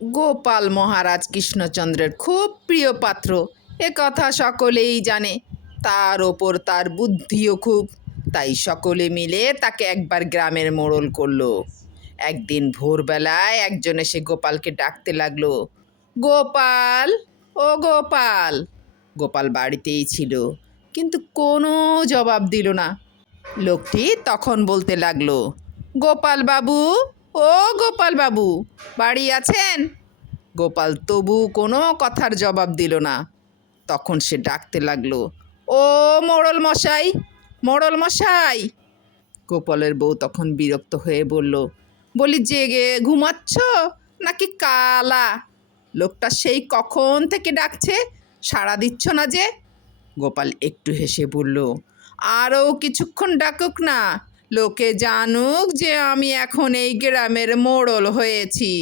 গোপাল মহারাজ কৃষ্ণচন্দ্রের খুব প্রিয় পাত্র। এ কথা সকলেই জানে। তার ওপর তার বুদ্ধিও খুব। তাই সকলে মিলে তাকে একবার গ্রামের মোড়ল করল। একদিন ভোরবেলায় একজন এসে গোপালকে ডাকতে লাগল, গোপাল, ও গোপাল। গোপাল বাড়িতেই ছিল, কিন্তু কোনো জবাব দিল না। লোকটি তখন বলতে লাগল, গোপাল বাবু ও গোপাল বাবু, বাড়ি আছেন? গোপাল তবু কোনো কথার জবাব দিল না। তখন সে ডাকতে লাগল, ও মোড়ল মশাই মোড়ল মশাই! গোপালের বউ তখন বিরক্ত হয়ে বলল, বলি, জেগে ঘুমাচ্ছ নাকি কালা? লোকটা সেই কখন থেকে ডাকছে? সাড়া দিচ্ছ না যে? গোপাল একটু হেসে বলল, আরও কিছুক্ষণ ডাকুক না লোকে জানুক যে আমি এখন এই গ্রামের মোড়ল হয়েছি।